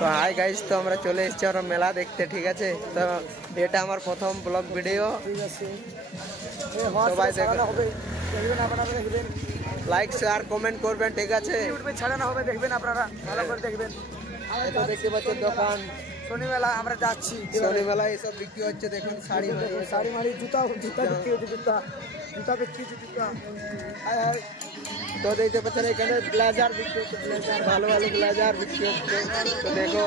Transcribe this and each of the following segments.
তো hi guys, তো আমরা চলে এসেছি আমরা মেলা দেখতে, ঠিক আছে। তো এটা আমার প্রথম ব্লগ ভিডিও, সবাই দেখবেন, লাইক শেয়ার কমেন্ট করবেন, ঠিক আছে। ইউটিউবে ছাড়ানো হবে, দেখবেন আপনারা, ভালো করে দেখবেন। এটা দেখতে পাচ্ছেন দোকান শনি মেলা আমরা যাচ্ছি, শনি মেলায় এসব বিক্রি হচ্ছে, দেখুন শাড়ি মারি জুতা বিক্রি হচ্ছে, জুতা বিক্রি হচ্ছে, জুতা। তো দেখতে পাচ্ছেন এখানে ব্লেজার বিক্রি হচ্ছে, ব্লেজার ভালো ভালো ব্লেজার বিক্রি হচ্ছে। তো দেখো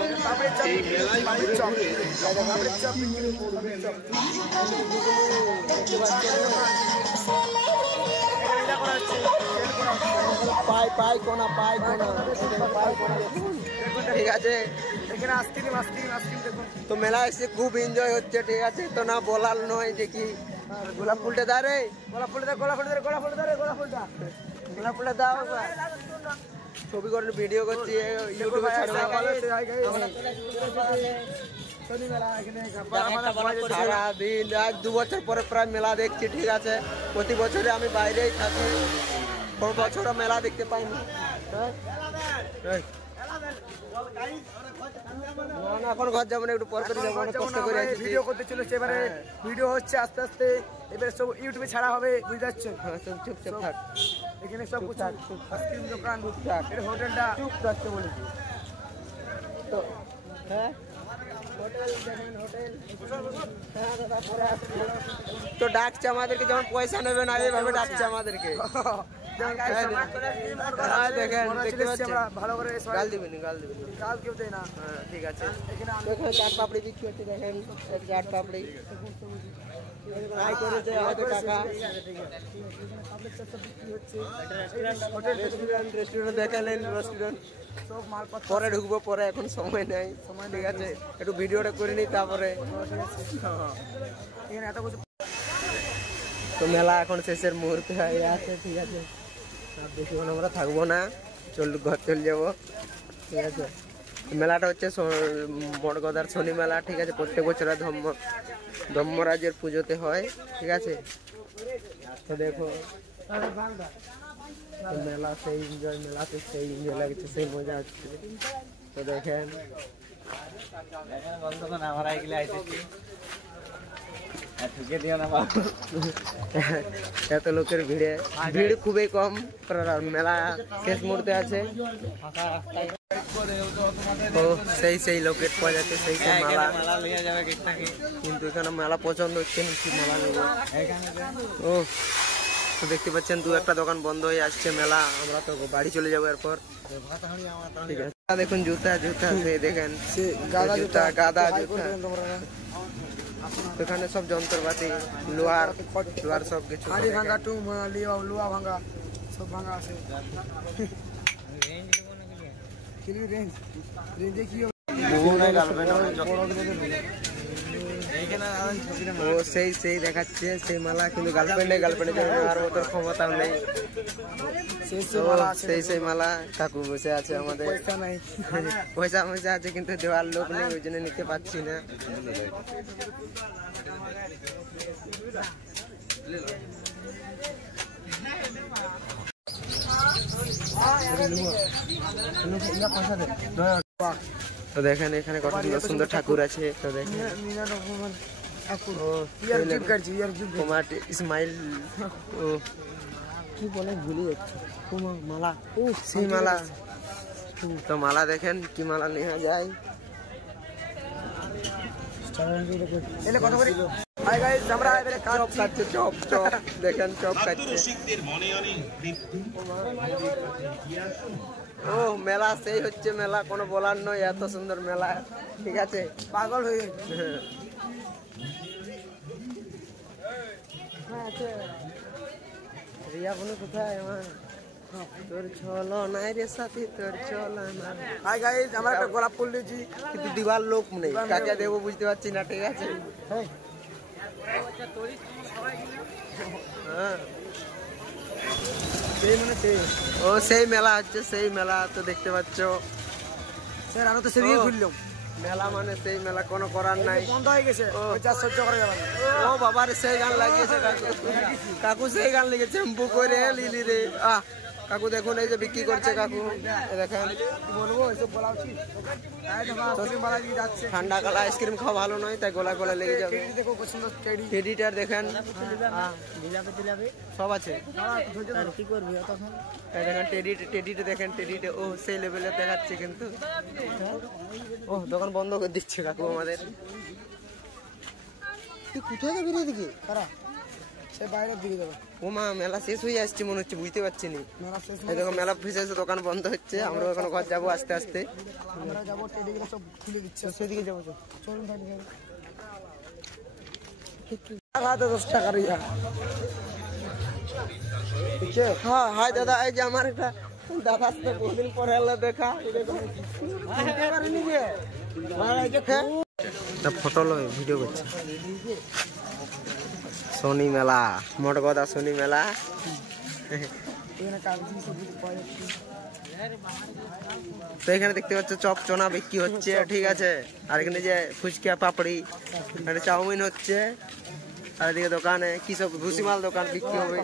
পাই কোনা ঠিক আছে। এখানে আইসক্রিম দেখুন। তো মেলা এসে খুব এনজয় হচ্ছে, ঠিক আছে। তো না বলার নয় যে কি গোলাপ ফুলটা দা রে, গোলাপ ফুলটা দাও, ছবি করে ভিডিও করছি, ইউটিউবে ছাড়বো। সারাদিন আজ 2 বছর পরে প্রায় মেলা দেখছি, ঠিক আছে। প্রতি বছরে আমি বাইরেই থাকি, কোনো বছর মেলা দেখতে পাইনি। এখন ঘর যাবো না, একটু পর করে যাবো, কষ্ট করে ভিডিও করতে চলেছে। এবারে ভিডিও হচ্ছে আস্তে আস্তে, এবারে সব ইউটিউবে ছাড়া হবে, বুঝতে পারছেন। চুপচাপ থাক, এখানে সব আইসক্রিম দোকান, এটা হোটেলটা চুপ থাকতে বলেছি। তো হ্যাঁ তো ডাকছে আমাদেরকে, যেমন পয়সা নেবে না এইভাবে ডাকছে আমাদেরকে। দেখেন দেখতে পাচ্ছেন, ভালো করে গাল দিবেন, গাল কেউ দেয় না। হ্যাঁ ঠিক আছে। এখানে চাট পাপড়ি বিক্রি হচ্ছে, দেখেন চাট পাপড়ি করেছে আমাদের কাকা। রেস্টুরেন্ট দেখালেন, রেস্টুরেন্ট পরে ঢুকবো, পরে এখন সময় নেই, ঠিক আছে। একটু ভিডিওটা করে নিই তারপরে। তো মেলা এখন শেষের মুহূর্তে হয়ে আছে, ঠিক আছে। আর বেশিক্ষণ আমরা থাকবো না, ঘর চলে যাবো, ঠিক আছে। মেলাটা হচ্ছে বড়গদার শনি মেলা, ঠিক আছে। প্রত্যেক বছর ধর্মরাজের পুজোতে হয়, ঠিক আছে। তো দেখো মেলা সেই এনজয়, মেলাতে সেই এনজয় লাগছে, সেই মজা হচ্ছে। তো দেখেন এত লোকের ভিড় খুবই কম, মেলা শেষ মুহূর্তে আছে। ও সেই লোকের পাওয়া যাচ্ছে, সেই মালা, কিন্তু এখানে মেলা পছন্দ হচ্ছে না, কি মেলা নেবো। ও তো দেখতে পাচ্ছেন 2-1টা দোকান বন্ধ হয়ে আসছে, মেলা আমরা তো বাড়ি চলে যাবো এরপর, ঠিক আছে। দেখুন জুতা দেখেন, গাদা জুতা এখানে সব যন্ত্রপাতি, লোহার সব কিছু, ভাঙা লোহা ভাঙা সব ভাঙা আছে। ও সেই দেখাচ্ছে সেই মালা, কিন্তু গার্লফ্রেন্ডের আর ওদের ক্ষমতা নেই। সেই মালা কাকু বসে আছে, আমাদের পয়সা আছে কিন্তু দেওয়ার লোক নেই, ওই জন্য নিতে পারছি না। তো দেখেন এখানে কত সুন্দর ঠাকুর আছে। তো দেখেন ইসমাইল কি বলে ভুলে যাচ্ছে, মালা, সেই মালা। তো মালা দেখেন কি মালা নেওয়া যায়। চপ দেখেন, চপ খাচ্ছে। ও মেলা সেই হচ্ছে মেলা, কোনো বলার নয়, এত সুন্দর মেলা, ঠিক আছে। পাগল হয়ে রিয়া বোন কোথায় আমার, তোর ছলো নাই রে সাথী, তোর ছলো না। হাই গাইস, আমরা একটা গোলাপ ফুল দিয়েছি, কিন্তু দিবার লোক নেই, কাকে দেবো বুঝতে পারছি না, ঠিক আছে। হ্যাঁ ও সেই মেলা হচ্ছে, সেই মেলা। তো দেখতে পাচ্ছ স্যার, আরো তো সেদিকে ঘুরলাম। মেলা মানে সেই মেলা, কোনো করার নাই, বন্ধ হয়ে গেছে, সহ্য করা যাবে না। ও বাবার সেই গান লাগিয়েছে কাকু, সেই গান লিখেছে, চেম্পু করে লিলি রে। কাকু দেখুন এই যে বিক্রি করছে কাকু, এই দেখেন বলবো এসব বলা উচিত? যাচ্ছে ঠান্ডা কাল আইসক্রিম খাওয়া ভালো নয়, তাই গলা গলা লেগে যাবে। টেডি দেখো কত সুন্দর টেডি। টেডিটার দেখেন সব আছে। কি করবি তখন? এই দেখেন টেডিটা দেখেন, টেডিটা ও সেই লেভেলে দেখাচ্ছে কিন্তু। ও দোকান বন্ধ করে দিচ্ছে কাকু আমাদের। তুই কোথায় যাবি রে এদিকে? কারা? সে বাইরের দিকে যাবে। ও মা মেলা শেষ হয়ে আসছে মনে হচ্ছে, বুঝতে পারছি না। মেলা শেষ এই দেখো মেলা ফেসে দোকান বন্ধ হচ্ছে, আমরা এখন ঘর যাবো আস্তে আস্তে। আমরা যাবো, টেডিগুলো সব খুলে দিচ্ছে। সেদিকে যাবো তো। চলুন টাকা 10 টাকার ইয়া। হ্যাঁ হাই দাদা, এই যে আমার একটা দাদা আসতে বহুদিন পরে এলো দেখা। ফটো লয় ভিডিও করছে। শনি মেলা, মোট কথা শনি মেলা। তো এখানে দেখতে পাচ্ছ চপ চনা বিক্রি হচ্ছে, ঠিক আছে। আর এখানে যে ফুচকা পাপড়ি, একটা চাউমিন হচ্ছে। আর এদিকে দোকানে কি সব ভুসিমাল দোকান বিক্রি হবে।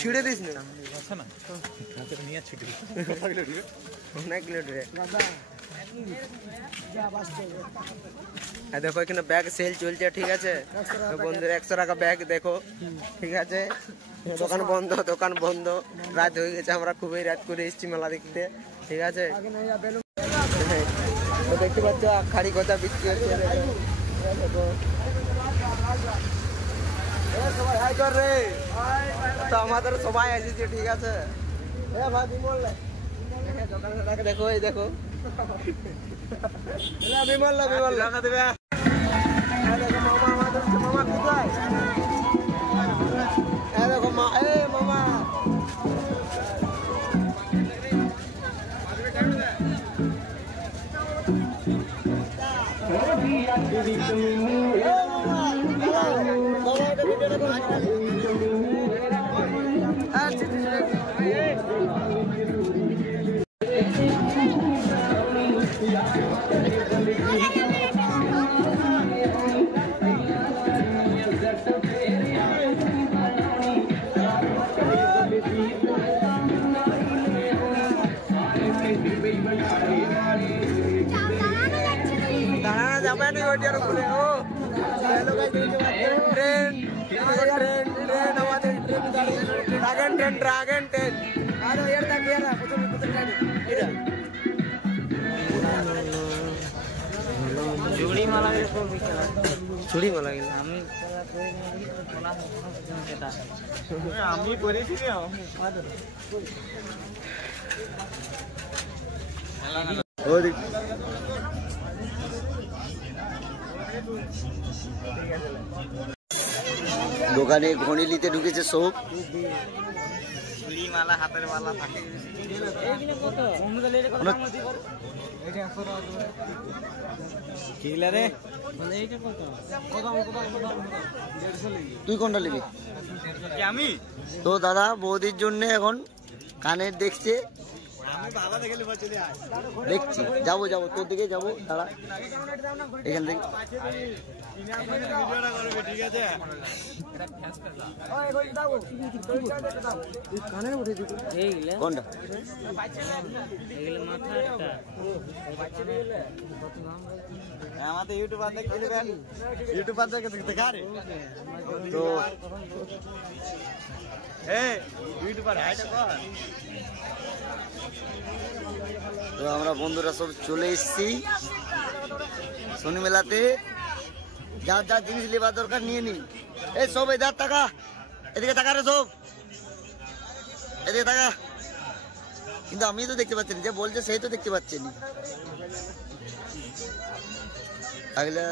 ছিঁড়ে দিস না, অনেক লেট রে। দেখো এখানে ব্যাগ সেল চলছে, ঠিক আছে বন্ধুরা, 100 টাকা ব্যাগ দেখো, ঠিক আছে। দোকান বন্ধ, রাত হয়ে গেছে, আমরা খুবই রাত করে এসেছি মেলা দেখতে, ঠিক আছে। তো দেখতে পাচ্ছ খাড়ি কথা বিক্রি হচ্ছে, তো আমাদের সবাই এসেছে, ঠিক আছে। দেখো এই দেখো বিমল দেবে। মামা আমাদের মামা কোথায়? দেখো মা, মামা ট্রেন ড্রাগন ট্রেন চুড়ি মালা গেল আমি করেছি দোকানে ঘড়ি নিতে ঢুকেছে সব। মালা হাতের মালা থাকে। তুই কোনটা নিবি? আমি তো দাদা বৌদির জন্য এখন কানের দেখছে, দেখছি যাবো তোর দিকে যাবো, দাঁড়া এখান থেকে। কোনটা? আমাদের ইউটিউবার দেখে দেবেন, ইউটিউবার দেখে দেখা রে। তো ইউটিউবার হাইটা কর। তো আমরা বন্ধুরা সব চলে এসেছি শনি মেলাতে। যার যার জিনিস নেবার দরকার নিয়ে নিন। এই সব এদার টাকা, এদিকে টাকা রে, সব এদিকে টাকা। কিন্তু আমি তো দেখতে পাচ্ছি না, যে বলছে সেই তো দেখতে পাচ্ছি না। আগলা